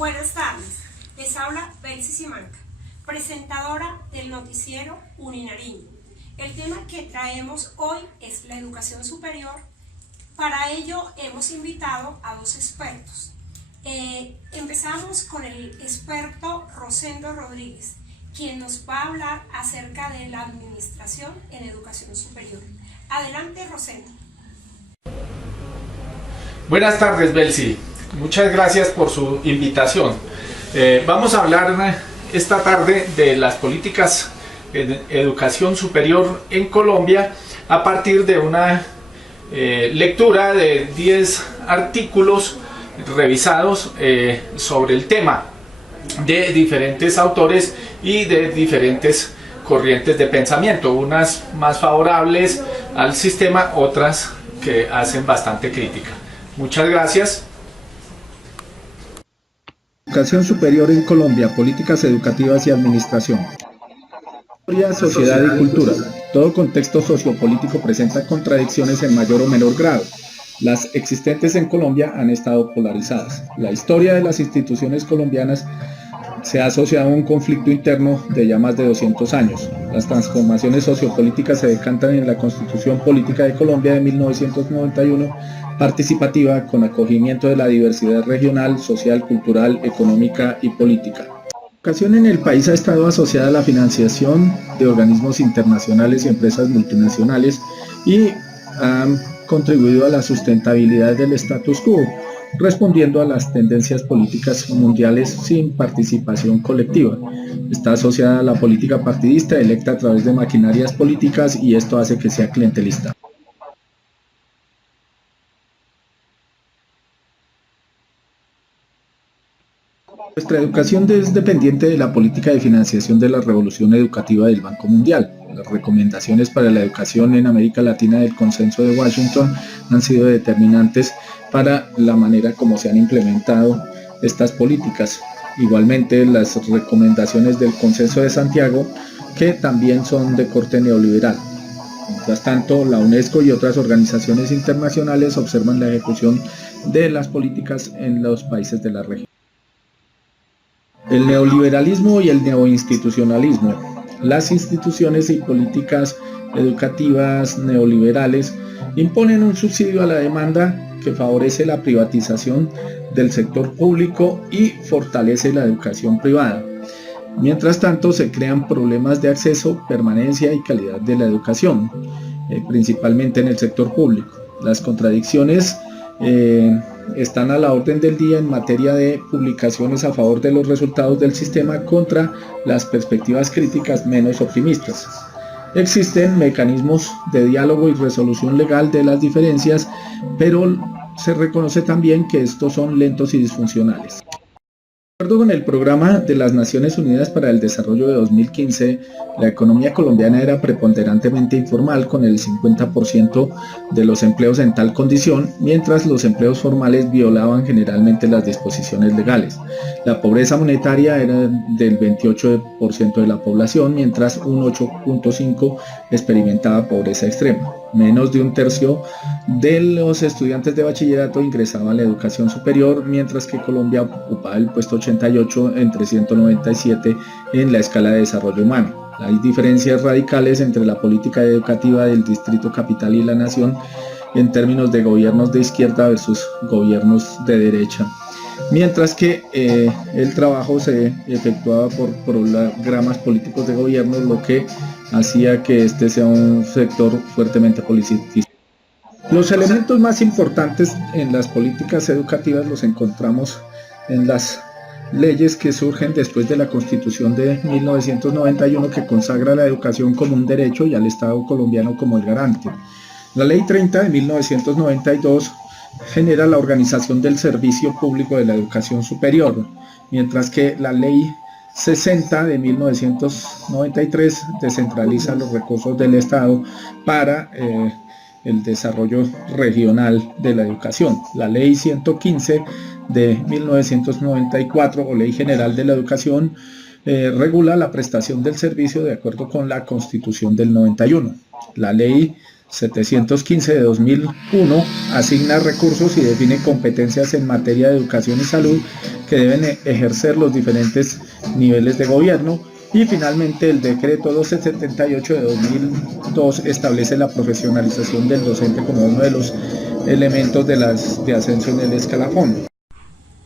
Buenas tardes, les habla Belsi Simanca, presentadora del noticiero Uninariño. El tema que traemos hoy es la educación superior. Para ello hemos invitado a dos expertos. Empezamos con el experto Rosendo Rodríguez, quien nos va a hablar acerca de la administración en educación superior. Adelante, Rosendo. Buenas tardes, Belsi. Muchas gracias por su invitación. Vamos a hablar esta tarde de las políticas en educación superior en Colombia a partir de una lectura de 10 artículos revisados sobre el tema de diferentes autores y de diferentes corrientes de pensamiento, unas más favorables al sistema, otras que hacen bastante crítica. Muchas gracias. Educación superior en Colombia, políticas educativas y administración. Historia, sociedad y cultura. Todo contexto sociopolítico presenta contradicciones en mayor o menor grado. Las existentes en Colombia han estado polarizadas. La historia de las instituciones colombianas se ha asociado a un conflicto interno de ya más de 200 años. Las transformaciones sociopolíticas se decantan en la Constitución Política de Colombia de 1991, participativa con acogimiento de la diversidad regional, social, cultural, económica y política. La educación en el país ha estado asociada a la financiación de organismos internacionales y empresas multinacionales y ha contribuido a la sustentabilidad del status quo, respondiendo a las tendencias políticas mundiales sin participación colectiva. Está asociada a la política partidista electa a través de maquinarias políticas y esto hace que sea clientelista. Nuestra educación es dependiente de la política de financiación de la revolución educativa del Banco Mundial. Las recomendaciones para la educación en América Latina del Consenso de Washington han sido determinantes para la manera como se han implementado estas políticas. Igualmente las recomendaciones del Consenso de Santiago, que también son de corte neoliberal. Mientras tanto, la UNESCO y otras organizaciones internacionales observan la ejecución de las políticas en los países de la región. El neoliberalismo y el neoinstitucionalismo. Las instituciones y políticas educativas neoliberales imponen un subsidio a la demanda que favorece la privatización del sector público y fortalece la educación privada. Mientras tanto, se crean problemas de acceso, permanencia y calidad de la educación, principalmente en el sector público. Las contradicciones están a la orden del día en materia de publicaciones a favor de los resultados del sistema contra las perspectivas críticas menos optimistas. Existen mecanismos de diálogo y resolución legal de las diferencias, pero se reconoce también que estos son lentos y disfuncionales. De acuerdo con el Programa de las Naciones Unidas para el Desarrollo de 2015, la economía colombiana era preponderantemente informal, con el 50% de los empleos en tal condición, mientras los empleos formales violaban generalmente las disposiciones legales. La pobreza monetaria era del 28% de la población, mientras un 8.5% experimentaba pobreza extrema. Menos de un tercio de los estudiantes de bachillerato ingresaban a la educación superior, mientras que Colombia ocupaba el puesto 88 entre 197 en la escala de desarrollo humano. Hay diferencias radicales entre la política educativa del Distrito Capital y la Nación en términos de gobiernos de izquierda versus gobiernos de derecha, mientras que el trabajo se efectuaba por programas políticos de gobierno, lo que hacía que este sea un sector fuertemente politizado. Los elementos más importantes en las políticas educativas los encontramos en las leyes que surgen después de la Constitución de 1991, que consagra la educación como un derecho y al Estado colombiano como el garante. La Ley 30 de 1992 genera la organización del servicio público de la educación superior, mientras que la Ley 60 de 1993 descentraliza los recursos del Estado para el desarrollo regional de la educación. La Ley 115 de 1994 o Ley General de la Educación regula la prestación del servicio de acuerdo con la Constitución del 91. La Ley 715 de 2001 asigna recursos y define competencias en materia de educación y salud que deben ejercer los diferentes niveles de gobierno. Y finalmente el decreto 1278 de 2002 establece la profesionalización del docente como uno de los elementos de ascenso en el escalafón.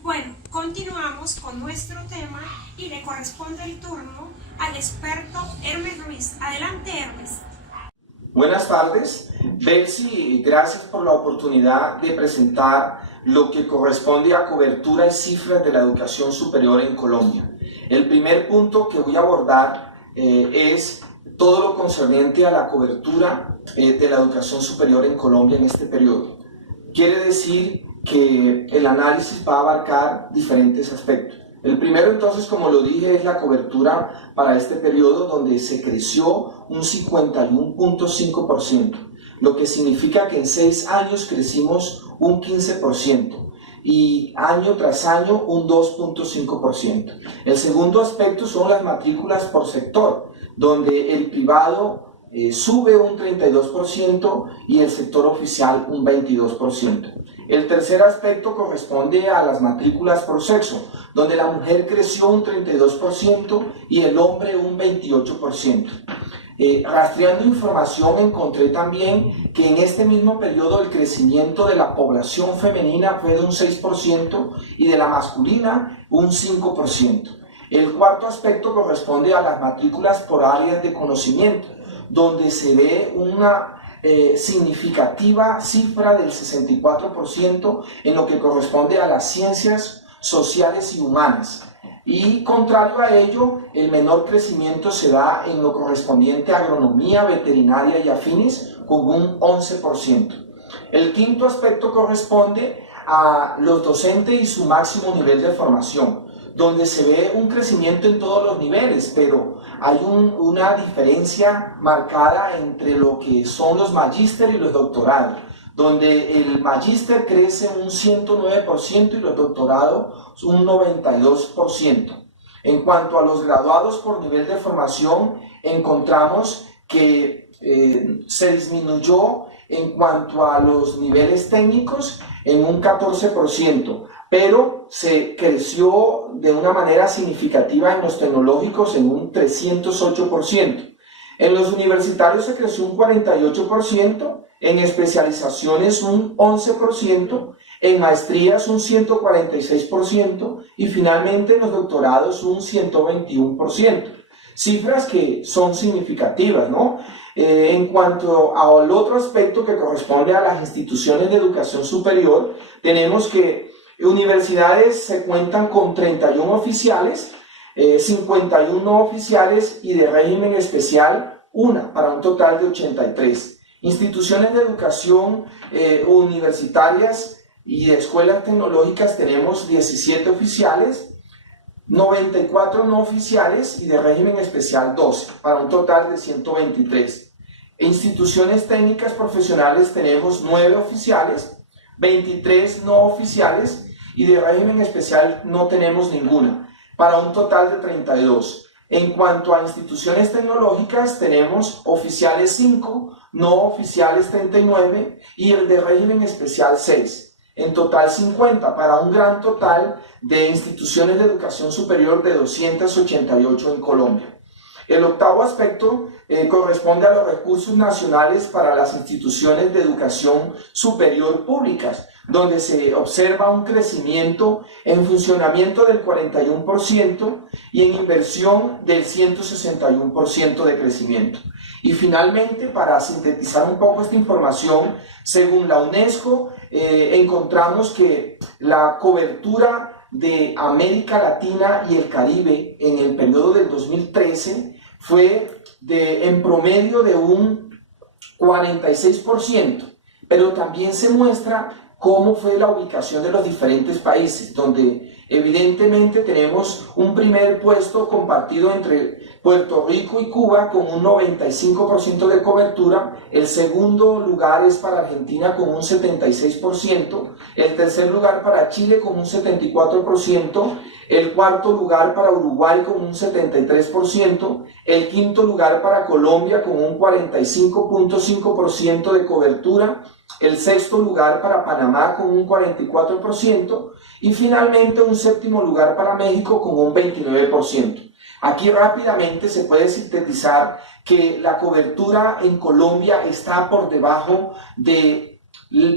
Bueno, continuamos con nuestro tema y le corresponde el turno al experto Hermes Ruiz. Adelante, Hermes. Buenas tardes, Betsy, gracias por la oportunidad de presentar lo que corresponde a cobertura y cifras de la educación superior en Colombia. El primer punto que voy a abordar es todo lo concerniente a la cobertura de la educación superior en Colombia en este periodo. Quiere decir que el análisis va a abarcar diferentes aspectos. El primero, entonces, como lo dije, es la cobertura para este periodo donde se creció un 51.5%, lo que significa que en 6 años crecimos un 15% y año tras año un 2.5%. El segundo aspecto son las matrículas por sector, donde el privado sube un 32% y el sector oficial un 22%. El tercer aspecto corresponde a las matrículas por sexo, donde la mujer creció un 32% y el hombre un 28%. Rastreando información encontré también que en este mismo periodo el crecimiento de la población femenina fue de un 6% y de la masculina un 5%. El cuarto aspecto corresponde a las matrículas por áreas de conocimiento, donde se ve una significativa cifra del 64% en lo que corresponde a las ciencias sociales y humanas. Y contrario a ello, el menor crecimiento se da en lo correspondiente a agronomía, veterinaria y afines, con un 11%. El quinto aspecto corresponde a los docentes y su máximo nivel de formación, donde se ve un crecimiento en todos los niveles, pero hay una diferencia marcada entre lo que son los magíster y los doctorados, donde el magíster crece un 109% y los doctorados un 92%. En cuanto a los graduados por nivel de formación, encontramos que se disminuyó en cuanto a los niveles técnicos en un 14%, pero se creció de una manera significativa en los tecnológicos en un 308%. En los universitarios se creció un 48%, en especializaciones un 11%, en maestrías un 146% y finalmente en los doctorados un 121%. Cifras que son significativas, ¿no? En cuanto al otro aspecto que corresponde a las instituciones de educación superior, tenemos que universidades se cuentan con 31 oficiales, 51 no oficiales y de régimen especial una, para un total de 83. Instituciones de educación universitarias y de escuelas tecnológicas tenemos 17 oficiales, 94 no oficiales y de régimen especial 12, para un total de 123. Instituciones técnicas profesionales tenemos 9 oficiales, 23 no oficiales y de régimen especial no tenemos ninguna, para un total de 32. En cuanto a instituciones tecnológicas, tenemos oficiales 5, no oficiales 39 y el de régimen especial 6. En total 50, para un gran total de instituciones de educación superior de 288 en Colombia. El octavo aspecto corresponde a los recursos nacionales para las instituciones de educación superior públicas, donde se observa un crecimiento en funcionamiento del 41% y en inversión del 161% de crecimiento. Y finalmente, para sintetizar un poco esta información, según la UNESCO, encontramos que la cobertura de América Latina y el Caribe en el periodo del 2013 fue en promedio de un 46%, pero también se muestra cómo fue la ubicación de los diferentes países, donde evidentemente tenemos un primer puesto compartido entre Puerto Rico y Cuba con un 95% de cobertura, el segundo lugar es para Argentina con un 76%, el tercer lugar para Chile con un 74%, el cuarto lugar para Uruguay con un 73%, el quinto lugar para Colombia con un 45.5% de cobertura, el sexto lugar para Panamá con un 44% y finalmente un séptimo lugar para México con un 29%. Aquí rápidamente se puede sintetizar que la cobertura en Colombia está por debajo del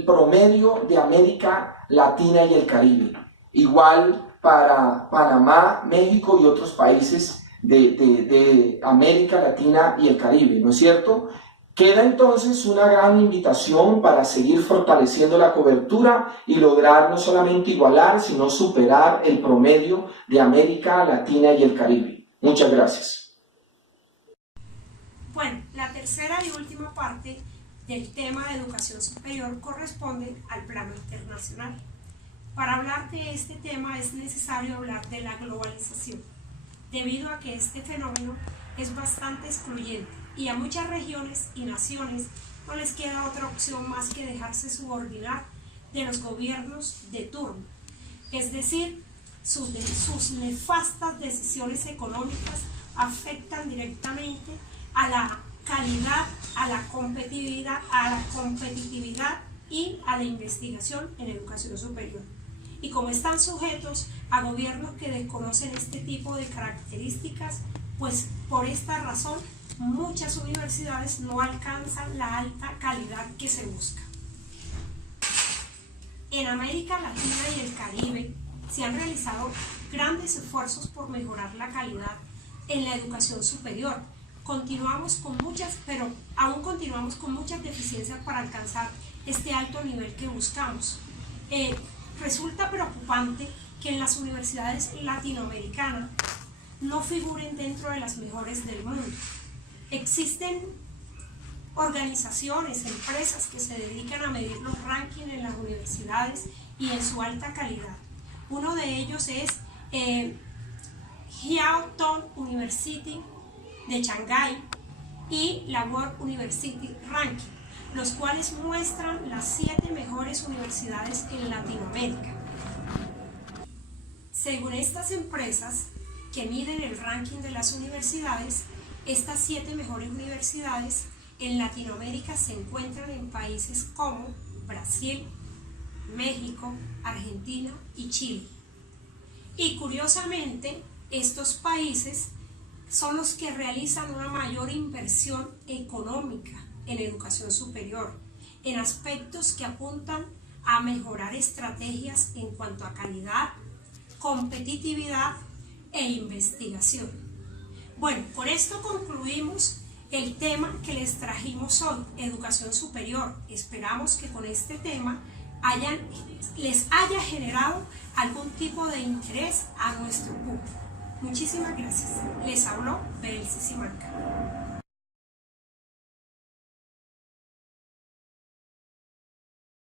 promedio de América Latina y el Caribe. Igual para Panamá, México y otros países de América Latina y el Caribe, ¿no es cierto? Queda entonces una gran invitación para seguir fortaleciendo la cobertura y lograr no solamente igualar, sino superar el promedio de América Latina y el Caribe. Muchas gracias. Bueno, la tercera y última parte del tema de educación superior corresponde al plano internacional. Para hablar de este tema es necesario hablar de la globalización, debido a que este fenómeno es bastante excluyente y a muchas regiones y naciones no les queda otra opción más que dejarse subordinar de los gobiernos de turno, es decir, sus nefastas decisiones económicas afectan directamente a la calidad, a la competitividad y a la investigación en educación superior. Y como están sujetos a gobiernos que desconocen este tipo de características, pues por esta razón muchas universidades no alcanzan la alta calidad que se busca. En América Latina y el Caribe se han realizado grandes esfuerzos por mejorar la calidad en la educación superior. Aún continuamos con muchas deficiencias para alcanzar este alto nivel que buscamos. Resulta preocupante que en las universidades latinoamericanas no figuren dentro de las mejores del mundo. Existen organizaciones, empresas que se dedican a medir los rankings en las universidades y en su alta calidad. Uno de ellos es Chiao Tung University de Shanghái y la World University Ranking, los cuales muestran las 7 mejores universidades en Latinoamérica. Según estas empresas que miden el ranking de las universidades, estas 7 mejores universidades en Latinoamérica se encuentran en países como Brasil, México, Argentina y Chile. Y curiosamente, estos países son los que realizan una mayor inversión económica en educación superior, en aspectos que apuntan a mejorar estrategias en cuanto a calidad, competitividad e investigación. Bueno, con esto concluimos el tema que les trajimos hoy, educación superior. Esperamos que con este tema les haya generado algún tipo de interés a nuestro público. Muchísimas gracias. Les habló Belsi Simanca.